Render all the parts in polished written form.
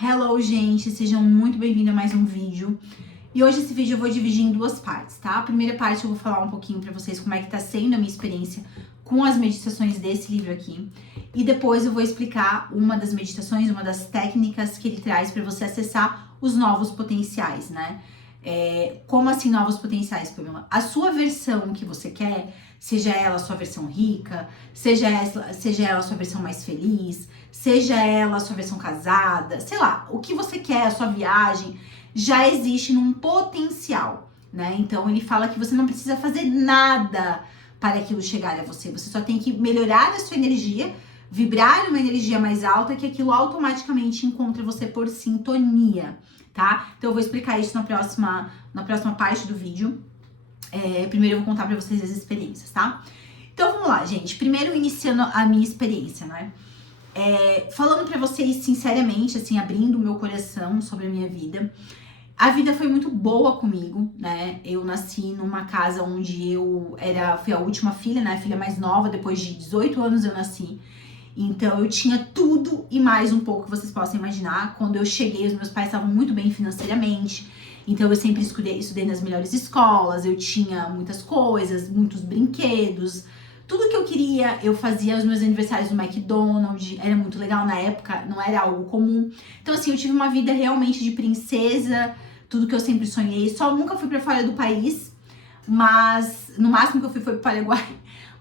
Hello, gente! Sejam muito bem-vindos a mais um vídeo. E hoje esse vídeo eu vou dividir em duas partes, tá? A primeira parte eu vou falar um pouquinho pra vocês como é que tá sendo a minha experiência com as meditações desse livro aqui. E depois eu vou explicar uma das meditações, uma das técnicas que ele traz pra você acessar os novos potenciais, né? Como assim novos potenciais, Pamela? A sua versão que você quer, seja ela a sua versão rica, seja ela a sua versão mais feliz, seja ela a sua versão casada, sei lá, o que você quer, a sua viagem, já existe num potencial, né? Então ele fala que você não precisa fazer nada para aquilo chegar a você, você só tem que melhorar a sua energia, vibrar uma energia mais alta, que aquilo automaticamente encontra você por sintonia, tá? Então eu vou explicar isso na próxima parte do vídeo. Primeiro eu vou contar pra vocês as experiências, tá? Então vamos lá, gente. Primeiro iniciando a minha experiência, né? Falando pra vocês sinceramente, assim, abrindo o meu coração sobre a minha vida. A vida foi muito boa comigo, né? Eu nasci numa casa onde fui a última filha, né? A filha mais nova, depois de 18 anos eu nasci. Então eu tinha tudo e mais um pouco que vocês possam imaginar. Quando eu cheguei, os meus pais estavam muito bem financeiramente. Então eu sempre estudei nas melhores escolas, eu tinha muitas coisas, muitos brinquedos. Tudo que eu queria, eu fazia os meus aniversários no McDonald's, era muito legal na época, não era algo comum. Então assim, eu tive uma vida realmente de princesa, tudo que eu sempre sonhei. Só nunca fui pra fora do país, mas no máximo que eu fui foi pro Paraguai.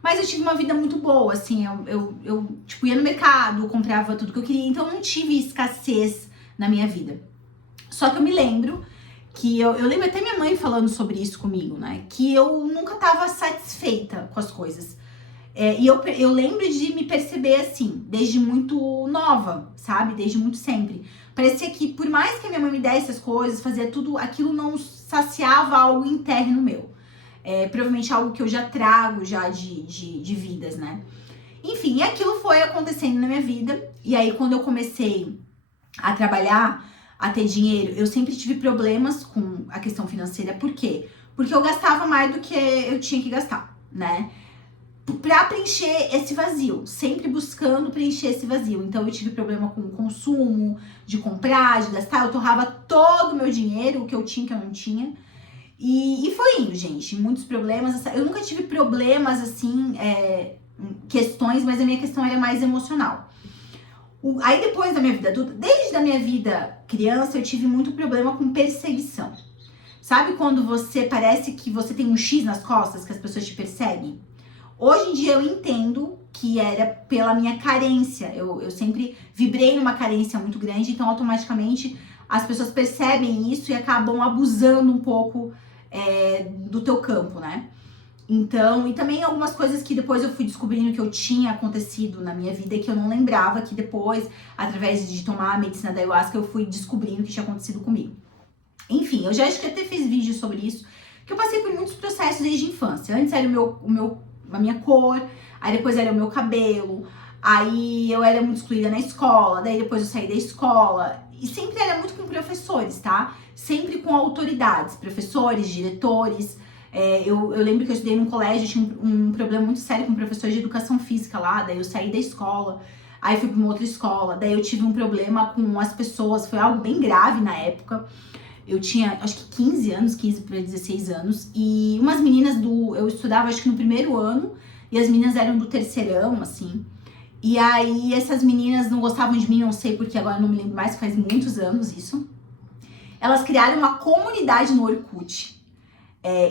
Mas eu tive uma vida muito boa, assim, eu tipo, ia no mercado, comprava tudo que eu queria, então eu não tive escassez na minha vida. Só que eu me lembro que eu lembro até minha mãe falando sobre isso comigo, né? Que eu nunca tava satisfeita com as coisas. E eu lembro de me perceber assim, desde muito nova, sabe? Desde muito sempre. Parecia que por mais que a minha mãe me desse as coisas, fazia tudo, aquilo não saciava algo interno meu. Provavelmente algo que eu já trago já de vidas, né? Enfim, e aquilo foi acontecendo na minha vida. E aí quando eu comecei a trabalhar, a ter dinheiro, eu sempre tive problemas com a questão financeira. Por quê? Porque eu gastava mais do que eu tinha que gastar, né? Pra preencher esse vazio, sempre buscando preencher esse vazio. Então eu tive problema com o consumo, de comprar, de gastar. Eu torrava todo o meu dinheiro, o que eu tinha, o que eu não tinha. E foi indo, gente, muitos problemas. Eu nunca tive problemas, assim, questões, mas a minha questão era mais emocional. Aí depois da minha vida adulta, desde a minha vida criança, eu tive muito problema com perseguição. Sabe quando você parece que você tem um X nas costas, que as pessoas te perseguem? Hoje em dia eu entendo que era pela minha carência. Eu sempre vibrei numa carência muito grande, então automaticamente as pessoas percebem isso e acabam abusando um pouco do teu campo, né? Então, e também algumas coisas que depois eu fui descobrindo que eu tinha acontecido na minha vida e que eu não lembrava, que depois, através de tomar a medicina da ayahuasca, eu fui descobrindo que tinha acontecido comigo. Enfim, eu já acho que até fiz vídeo sobre isso, que eu passei por muitos processos desde a infância. Antes era a minha cor, aí depois era o meu cabelo, aí eu era muito excluída na escola, daí depois eu saí da escola, e sempre era muito com professores, tá? Sempre com autoridades, professores, diretores. Eu lembro que eu estudei num colégio, eu tinha um problema muito sério com um professor de educação física lá, daí eu saí da escola, aí fui pra uma outra escola, daí eu tive um problema com as pessoas, foi algo bem grave na época. Eu tinha, acho que 15 para 16 anos, e umas meninas eu estudava acho que no primeiro ano, e as meninas eram do terceirão, assim. E aí essas meninas não gostavam de mim, não sei porque, agora não me lembro mais, faz muitos anos isso. Elas criaram uma comunidade no Orkut,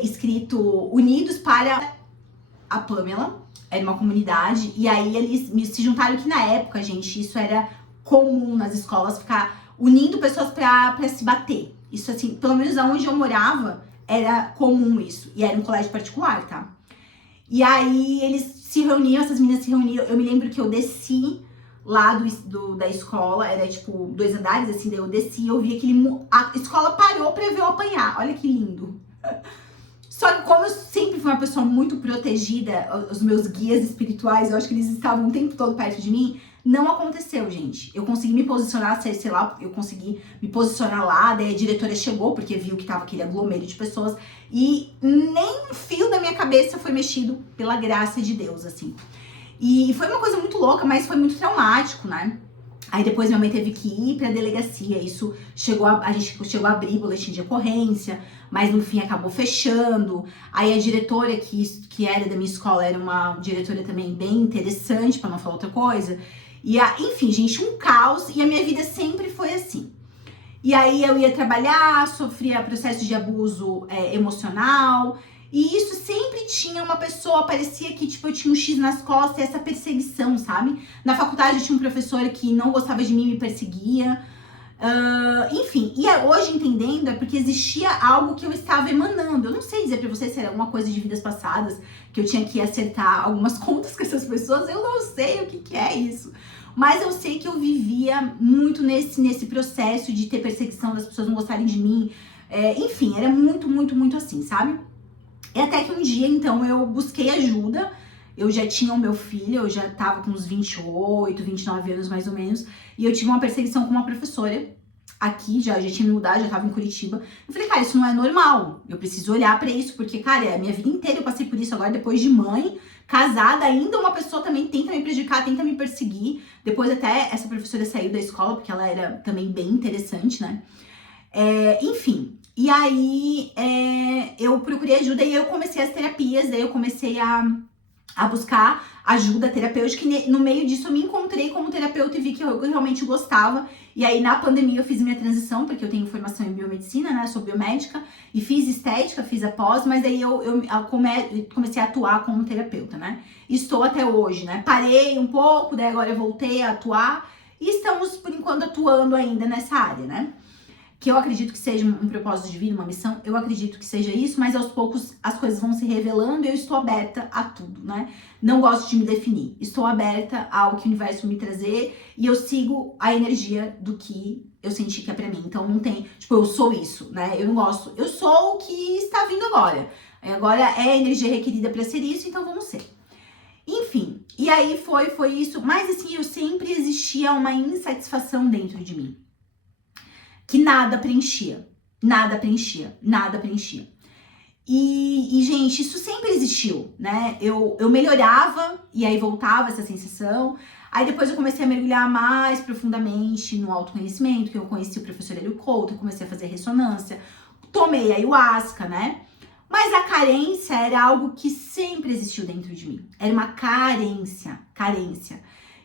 escrito Unidos para a Pamela, era uma comunidade, e aí eles se juntaram, que na época, gente, isso era comum nas escolas, ficar unindo pessoas pra se bater. Isso assim, pelo menos onde eu morava, era comum isso, e era um colégio particular, tá? E aí eles se reuniam, essas meninas se reuniam, eu me lembro que eu desci lá da escola, era tipo 2 andares, assim, daí eu desci, eu vi a escola parou pra ver eu apanhar, olha que lindo. Só que como eu sempre fui uma pessoa muito protegida, os meus guias espirituais, eu acho que eles estavam o tempo todo perto de mim, não aconteceu, gente. Eu consegui me posicionar, sei lá, eu consegui me posicionar lá, daí a diretora chegou, porque viu que tava aquele aglomero de pessoas, e nem um fio da minha cabeça foi mexido pela graça de Deus, assim. E foi uma coisa muito louca, mas foi muito traumático, né? Aí depois minha mãe teve que ir pra delegacia, isso a gente chegou a abrir boletim de ocorrência, mas no fim acabou fechando. Aí a diretora que era da minha escola era uma diretora também bem interessante, pra não falar outra coisa. Enfim, gente, um caos, e a minha vida sempre foi assim. E aí eu ia trabalhar, sofria processo de abuso emocional, e isso sempre tinha uma pessoa, parecia que tipo, eu tinha um X nas costas, essa perseguição, sabe? Na faculdade eu tinha um professor que não gostava de mim e me perseguia. Enfim, e hoje entendendo é porque existia algo que eu estava emanando. Eu não sei dizer pra vocês se era alguma coisa de vidas passadas, que eu tinha que acertar algumas contas com essas pessoas, eu não sei o que é isso. Mas eu sei que eu vivia muito nesse processo de ter perseguição, das pessoas não gostarem de mim. Enfim, era muito, muito, muito assim, sabe? E até que um dia, então, eu busquei ajuda. Eu já tinha o meu filho, eu já tava com uns 28, 29 anos mais ou menos. E eu tive uma perseguição com uma professora aqui, já tinha me mudado, já tava em Curitiba. Eu falei, cara, isso não é normal. Eu preciso olhar pra isso, porque, cara, a minha vida inteira eu passei por isso. Agora, depois de mãe, casada, ainda uma pessoa também tenta me prejudicar, tenta me perseguir. Depois até essa professora saiu da escola, porque ela era também bem interessante, né? Enfim, e aí eu procurei ajuda e eu comecei as terapias, daí eu comecei a buscar ajuda terapêutica, e no meio disso eu me encontrei como terapeuta e vi que eu realmente gostava. E aí na pandemia eu fiz minha transição, porque eu tenho formação em biomedicina, né, sou biomédica, e fiz estética, fiz a pós, mas aí eu comecei a atuar como terapeuta, né. Estou até hoje, né, parei um pouco, daí agora eu voltei a atuar, e estamos por enquanto atuando ainda nessa área, né. Que eu acredito que seja um propósito de vida, uma missão, eu acredito que seja isso, mas aos poucos as coisas vão se revelando e eu estou aberta a tudo, né? Não gosto de me definir, estou aberta ao que o universo me trazer e eu sigo a energia do que eu senti que é pra mim. Então não tem, tipo, eu sou isso, né? Eu não gosto, eu sou o que está vindo agora. Agora é a energia requerida pra ser isso, então vamos ser. Enfim, e aí foi isso, mas assim, eu sempre existia uma insatisfação dentro de mim. Que nada preenchia, nada preenchia, nada preenchia. E, gente, isso sempre existiu, né? Eu melhorava e aí voltava essa sensação. Aí depois eu comecei a mergulhar mais profundamente no autoconhecimento, que eu conheci o professor Hélio Couto, eu comecei a fazer ressonância, tomei ayahuasca, né? Mas a carência era algo que sempre existiu dentro de mim. Era uma carência.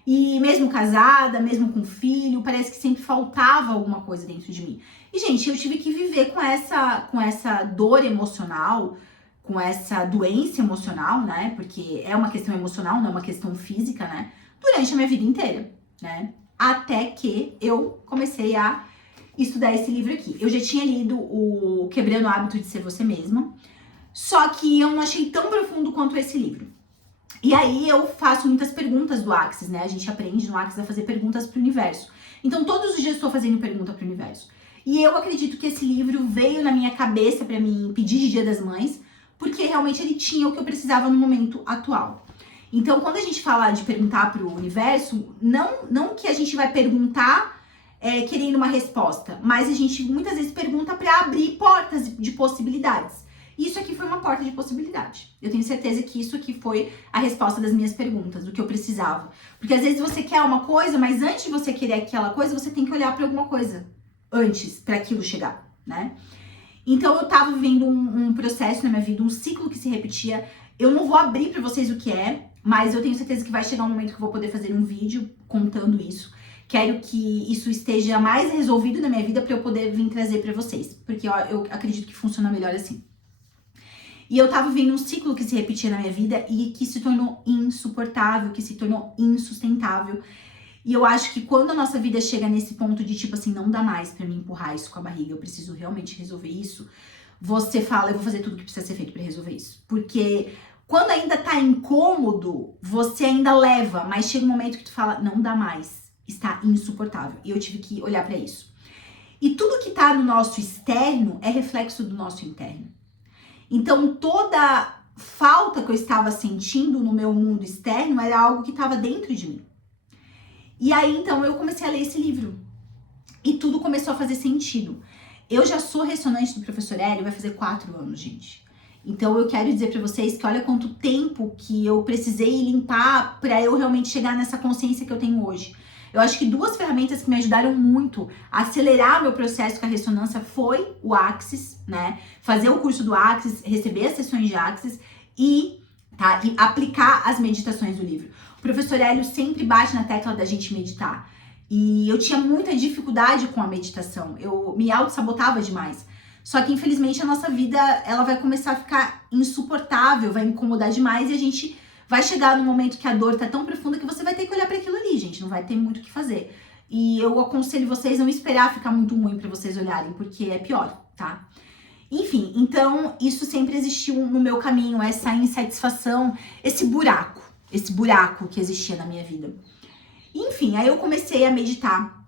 E mesmo casada, mesmo com filho, parece que sempre faltava alguma coisa dentro de mim. E, gente, eu tive que viver com essa dor emocional, com essa doença emocional, né? Porque é uma questão emocional, não é uma questão física, né? Durante a minha vida inteira, né? Até que eu comecei a estudar esse livro aqui. Eu já tinha lido o Quebrando o Hábito de Ser Você Mesma, só que eu não achei tão profundo quanto esse livro. E aí eu faço muitas perguntas do Axis, né? A gente aprende no Axis a fazer perguntas pro universo. Então todos os dias eu estou fazendo pergunta pro universo. E eu acredito que esse livro veio na minha cabeça pra mim pedir de Dia das Mães, porque realmente ele tinha o que eu precisava no momento atual. Então quando a gente fala de perguntar pro universo, não que a gente vai perguntar querendo uma resposta, mas a gente muitas vezes pergunta pra abrir portas de possibilidades. Isso aqui foi uma porta de possibilidade. Eu tenho certeza que isso aqui foi a resposta das minhas perguntas, do que eu precisava. Porque às vezes você quer uma coisa, mas antes de você querer aquela coisa, você tem que olhar para alguma coisa antes, para aquilo chegar, né? Então eu tava vivendo um processo na minha vida, um ciclo que se repetia. Eu não vou abrir para vocês o que é, mas eu tenho certeza que vai chegar um momento que eu vou poder fazer um vídeo contando isso. Quero que isso esteja mais resolvido na minha vida para eu poder vir trazer para vocês, porque eu acredito que funciona melhor assim. E eu tava vendo um ciclo que se repetia na minha vida e que se tornou insuportável, que se tornou insustentável. E eu acho que quando a nossa vida chega nesse ponto de tipo assim, não dá mais pra mim empurrar isso com a barriga, eu preciso realmente resolver isso, você fala, eu vou fazer tudo que precisa ser feito pra resolver isso. Porque quando ainda tá incômodo, você ainda leva, mas chega um momento que tu fala, não dá mais, está insuportável. E eu tive que olhar pra isso. E tudo que tá no nosso externo é reflexo do nosso interno. Então, toda falta que eu estava sentindo no meu mundo externo era algo que estava dentro de mim. E aí, então, eu comecei a ler esse livro. E tudo começou a fazer sentido. Eu já sou ressonante do professor Hélio, vai fazer 4 anos, gente. Então, eu quero dizer pra vocês que olha quanto tempo que eu precisei limpar pra eu realmente chegar nessa consciência que eu tenho hoje. Eu acho que duas ferramentas que me ajudaram muito a acelerar meu processo com a ressonância foi o Axis, né? Fazer o curso do Axis, receber as sessões de Axis e aplicar as meditações do livro. O professor Hélio sempre bate na tecla da gente meditar. E eu tinha muita dificuldade com a meditação. Eu me auto-sabotava demais. Só que, infelizmente, a nossa vida, ela vai começar a ficar insuportável, vai incomodar demais e a gente vai chegar num momento que a dor tá tão profunda que você vai ter que olhar para aquilo ali, gente. Não vai ter muito o que fazer. E eu aconselho vocês a não esperar ficar muito ruim para vocês olharem, porque é pior, tá? Enfim, então, isso sempre existiu no meu caminho, essa insatisfação, esse buraco que existia na minha vida. Enfim, aí eu comecei a meditar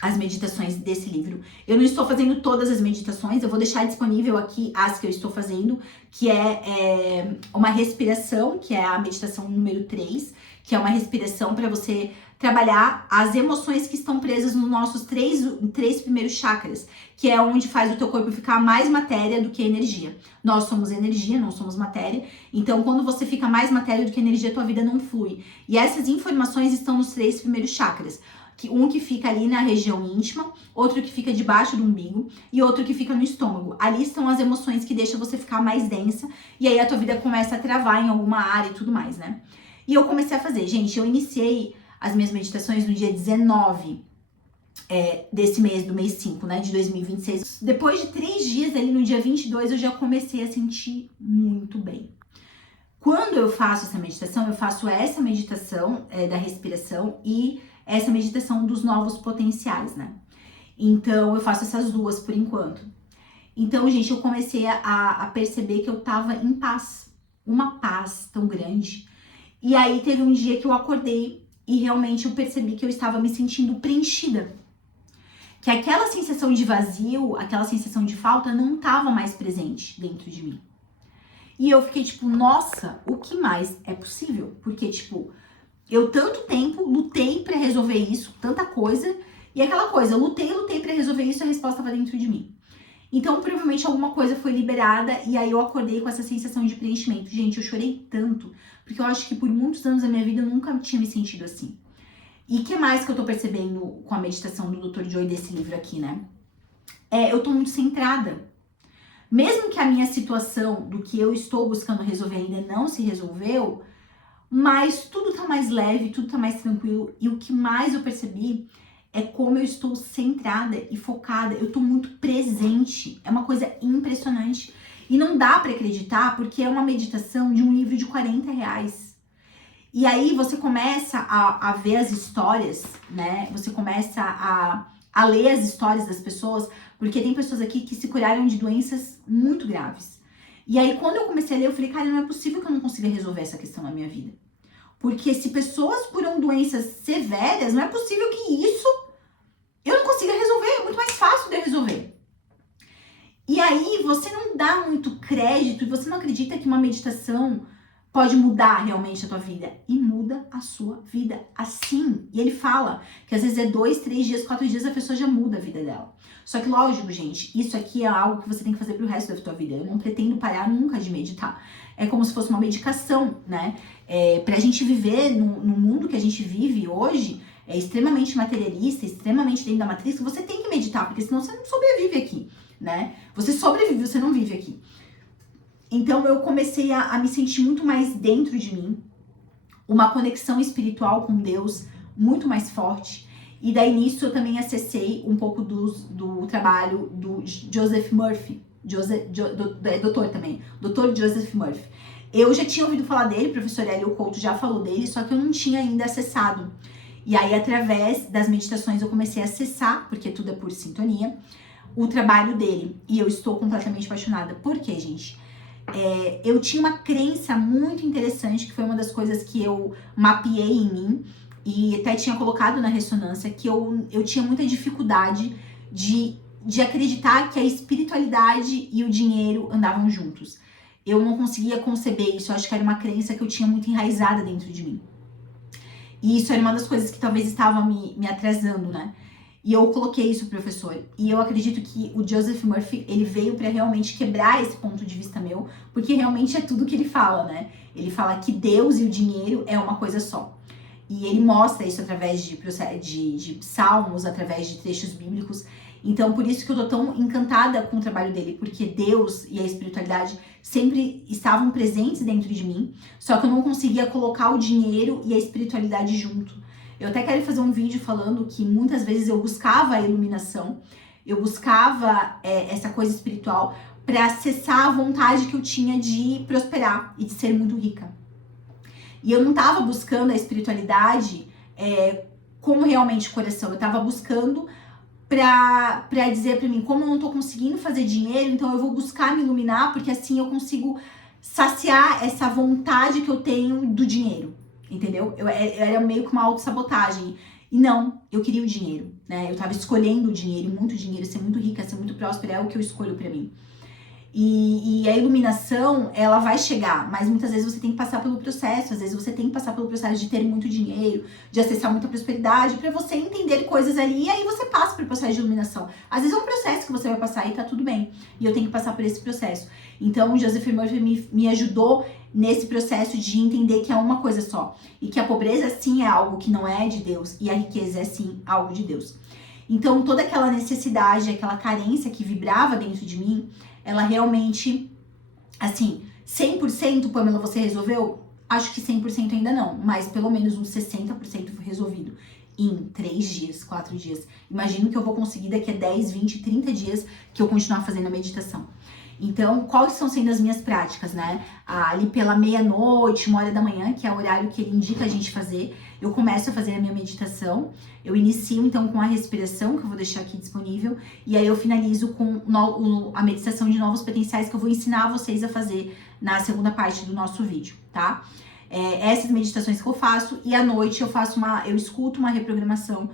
as meditações desse livro. Eu não estou fazendo todas as meditações, eu vou deixar disponível aqui as que eu estou fazendo, que é uma respiração, que é a meditação número 3, que é uma respiração para você trabalhar as emoções que estão presas nos nossos três primeiros chakras, que é onde faz o teu corpo ficar mais matéria do que energia. Nós somos energia, não somos matéria. Então, quando você fica mais matéria do que energia, tua vida não flui. E essas informações estão nos 3 primeiros chakras. Um que fica ali na região íntima, outro que fica debaixo do umbigo e outro que fica no estômago. Ali estão as emoções que deixam você ficar mais densa e aí a tua vida começa a travar em alguma área e tudo mais, né? E eu comecei a fazer. Gente, eu iniciei as minhas meditações no dia 19 desse mês, do mês 5, né, de 2026. Depois de 3 dias, ali no dia 22, eu já comecei a sentir muito bem. Quando eu faço essa meditação, eu faço essa meditação da respiração e essa meditação dos novos potenciais, né? Então, eu faço essas duas por enquanto. Então, gente, eu comecei a perceber que eu tava em paz. Uma paz tão grande. E aí, teve um dia que eu acordei e realmente eu percebi que eu estava me sentindo preenchida. Que aquela sensação de vazio, aquela sensação de falta não estava mais presente dentro de mim. E eu fiquei tipo, nossa, o que mais é possível? Porque, tipo, eu tanto tempo lutei pra resolver isso, tanta coisa, e aquela coisa, eu lutei pra resolver isso, a resposta estava dentro de mim. Então, provavelmente alguma coisa foi liberada, e aí eu acordei com essa sensação de preenchimento. Gente, eu chorei tanto, porque eu acho que por muitos anos da minha vida eu nunca tinha me sentido assim. E o que mais que eu tô percebendo com a meditação do Dr. Joy desse livro aqui, né? Eu tô muito centrada. Mesmo que a minha situação do que eu estou buscando resolver ainda não se resolveu, mas tudo tá mais leve, tudo tá mais tranquilo. E o que mais eu percebi é como eu estou centrada e focada. Eu tô muito presente. É uma coisa impressionante. E não dá pra acreditar, porque é uma meditação de um livro de R$40. E aí você começa a ver as histórias, né? Você começa a ler as histórias das pessoas, porque tem pessoas aqui que se curaram de doenças muito graves. E aí, quando eu comecei a ler, eu falei, cara, não é possível que eu não consiga resolver essa questão na minha vida. Porque se pessoas curam doenças severas, não é possível que isso eu não consiga resolver. É muito mais fácil de eu resolver. E aí, você não dá muito crédito e você não acredita que uma meditação pode mudar realmente a tua vida. E muda a sua vida assim. E ele fala que às vezes é 2, 3 dias, 4 dias, a pessoa já muda a vida dela. Só que lógico, gente, isso aqui é algo que você tem que fazer pro resto da tua vida. Eu não pretendo parar nunca de meditar. É como se fosse uma medicação, né? Pra gente viver no mundo que a gente vive hoje, é extremamente materialista, extremamente dentro da matriz, você tem que meditar, porque senão você não sobrevive aqui, né? Você sobrevive, você não vive aqui. Então eu comecei a me sentir muito mais dentro de mim, uma conexão espiritual com Deus muito mais forte. E daí nisso eu também acessei um pouco do trabalho do Joseph Murphy, doutor também, Dr. Joseph Murphy. Eu já tinha ouvido falar dele, o professor Hélio Couto já falou dele, só que eu não tinha ainda acessado. E aí através das meditações eu comecei a acessar, porque tudo é por sintonia, o trabalho dele. E eu estou completamente apaixonada. Por quê, gente? Eu tinha uma crença muito interessante, que foi uma das coisas que eu mapeei em mim, e até tinha colocado na ressonância, que eu tinha muita dificuldade de acreditar que a espiritualidade e o dinheiro andavam juntos. Eu não conseguia conceber isso, eu acho que era uma crença que eu tinha muito enraizada dentro de mim. E isso era uma das coisas que talvez estava me atrasando, né? E eu coloquei isso, professor. E eu acredito que o Joseph Murphy, ele veio para realmente quebrar esse ponto de vista meu, porque realmente é tudo que ele fala, né? Ele fala que Deus e o dinheiro é uma coisa só. E ele mostra isso através de salmos, através de trechos bíblicos. Então, por isso que eu tô tão encantada com o trabalho dele, porque Deus e a espiritualidade sempre estavam presentes dentro de mim, só que eu não conseguia colocar o dinheiro e a espiritualidade junto. Eu até quero fazer um vídeo falando que muitas vezes eu buscava a iluminação, eu buscava essa coisa espiritual para acessar a vontade que eu tinha de prosperar e de ser muito rica. E eu não tava buscando a espiritualidade com realmente coração, eu tava buscando pra dizer pra mim, como eu não tô conseguindo fazer dinheiro, então eu vou buscar me iluminar, porque assim eu consigo saciar essa vontade que eu tenho do dinheiro, entendeu? Eu era meio que uma autossabotagem. E não, eu queria o dinheiro, né? Eu tava escolhendo o dinheiro, muito dinheiro, ser muito rica, ser muito próspera, é o que eu escolho pra mim. E a iluminação, ela vai chegar, mas muitas vezes você tem que passar pelo processo, às vezes você tem que passar pelo processo de ter muito dinheiro, de acessar muita prosperidade, pra você entender coisas ali, e aí você passa pelo processo de iluminação. Às vezes é um processo que você vai passar e tá tudo bem, e eu tenho que passar por esse processo. Então, o Joseph Murphy me ajudou nesse processo de entender que é uma coisa só, e que a pobreza, sim, é algo que não é de Deus, e a riqueza é, sim, algo de Deus. Então, toda aquela necessidade, aquela carência que vibrava dentro de mim, ela realmente, assim, 100%, Pamela, você resolveu? Acho que 100% ainda não, mas pelo menos uns 60% foi resolvido em 3 dias, 4 dias. Imagino que eu vou conseguir daqui a 10, 20, 30 dias que eu continuar fazendo a meditação. Então, quais estão sendo as minhas práticas, né? Ali pela meia-noite, 1h da manhã, que é o horário que ele indica a gente fazer, eu começo a fazer a minha meditação. Eu inicio, então, com a respiração, que eu vou deixar aqui disponível, e aí eu finalizo com a meditação de novos potenciais, que eu vou ensinar vocês a fazer na segunda parte do nosso vídeo, tá? Essas meditações que eu faço, e à noite eu escuto uma reprogramação,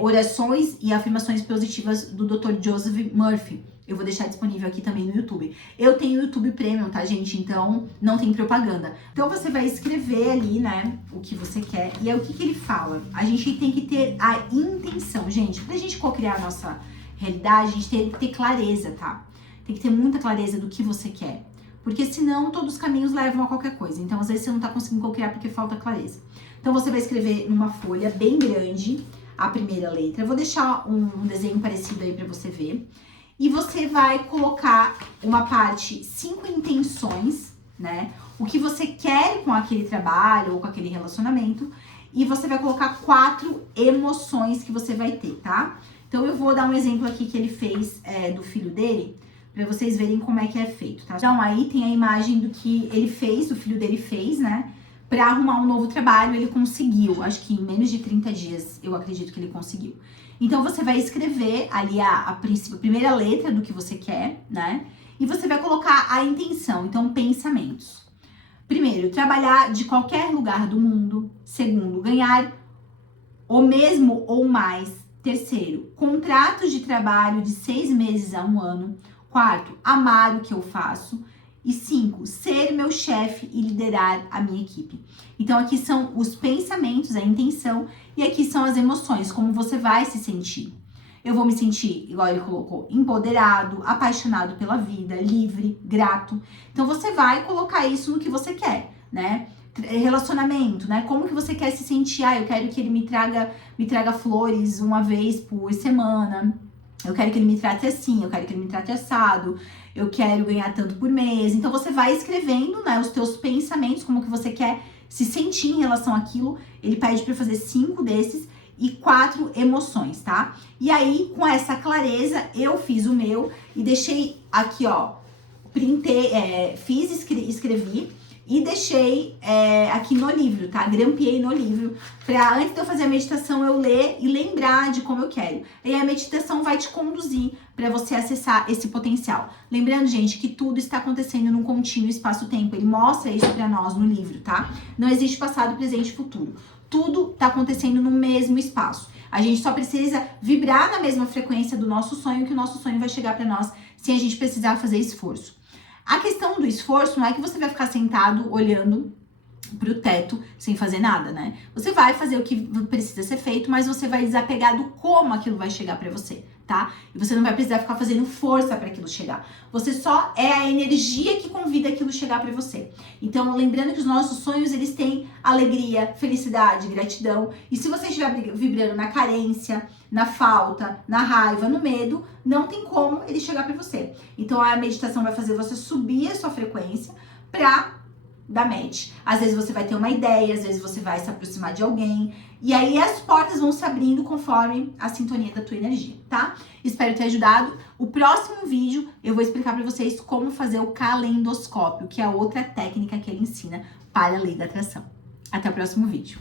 orações e afirmações positivas do Dr. Joseph Murphy. Eu vou deixar disponível aqui também no YouTube. Eu tenho YouTube Premium, tá, gente? Então, não tem propaganda. Então, você vai escrever ali, né, o que você quer. E aí, o que ele fala? A gente tem que ter a intenção. Gente, pra gente co-criar a nossa realidade, a gente tem que ter clareza, tá? Tem que ter muita clareza do que você quer. Porque senão, todos os caminhos levam a qualquer coisa. Então, às vezes, você não tá conseguindo co-criar porque falta clareza. Então, você vai escrever numa folha bem grande a primeira letra. Eu vou deixar um desenho parecido aí pra você ver. E você vai colocar uma parte, 5 intenções, né? O que você quer com aquele trabalho ou com aquele relacionamento. E você vai colocar 4 emoções que você vai ter, tá? Então, eu vou dar um exemplo aqui que ele fez do filho dele, pra vocês verem como é que é feito, tá? Então, aí tem a imagem do que ele fez, o filho dele fez, né? Pra arrumar um novo trabalho, ele conseguiu. Acho que em menos de 30 dias, eu acredito que ele conseguiu. Então, você vai escrever ali a primeira letra do que você quer, né? E você vai colocar a intenção, então, pensamentos. Primeiro, trabalhar de qualquer lugar do mundo. Segundo, ganhar o mesmo ou mais. Terceiro, contratos de trabalho de 6 meses a 1 ano. Quarto, amar o que eu faço. E 5, ser meu chefe e liderar a minha equipe. Então, aqui são os pensamentos, a intenção, e aqui são as emoções, como você vai se sentir. Eu vou me sentir, igual ele colocou, empoderado, apaixonado pela vida, livre, grato. Então, você vai colocar isso no que você quer, né? Relacionamento, né? Como que você quer se sentir? Eu quero que ele me traga flores uma vez por semana. Eu quero que ele me trate assim, eu quero que ele me trate assado, eu quero ganhar tanto por mês. Então, você vai escrevendo, né, os teus pensamentos, como que você quer se sentir em relação àquilo. Ele pede para fazer 5 desses e 4 emoções, tá? E aí, com essa clareza, eu fiz o meu e deixei aqui, ó, escrevi e deixei aqui no livro, tá? Grampeei no livro, pra antes de eu fazer a meditação eu ler e lembrar de como eu quero. E a meditação vai te conduzir pra você acessar esse potencial. Lembrando, gente, que tudo está acontecendo num contínuo espaço-tempo. Ele mostra isso pra nós no livro, tá? Não existe passado, presente e futuro. Tudo tá acontecendo no mesmo espaço. A gente só precisa vibrar na mesma frequência do nosso sonho, que o nosso sonho vai chegar pra nós sem a gente precisar fazer esforço. A questão do esforço não é que você vai ficar sentado olhando pro teto sem fazer nada, né? Você vai fazer o que precisa ser feito, mas você vai desapegar do como aquilo vai chegar pra você, tá? E você não vai precisar ficar fazendo força para aquilo chegar. Você só é a energia que convida aquilo chegar para você. Então, lembrando que os nossos sonhos, eles têm alegria, felicidade, gratidão. E se você estiver vibrando na carência, na falta, na raiva, no medo, não tem como ele chegar para você. Então, a meditação vai fazer você subir a sua frequência para dar match. Às vezes você vai ter uma ideia, às vezes você vai se aproximar de alguém, e aí as portas vão se abrindo conforme a sintonia da tua energia, tá? Espero ter ajudado. O próximo vídeo eu vou explicar para vocês como fazer o calendoscópio, que é a outra técnica que ele ensina para a lei da atração. Até o próximo vídeo.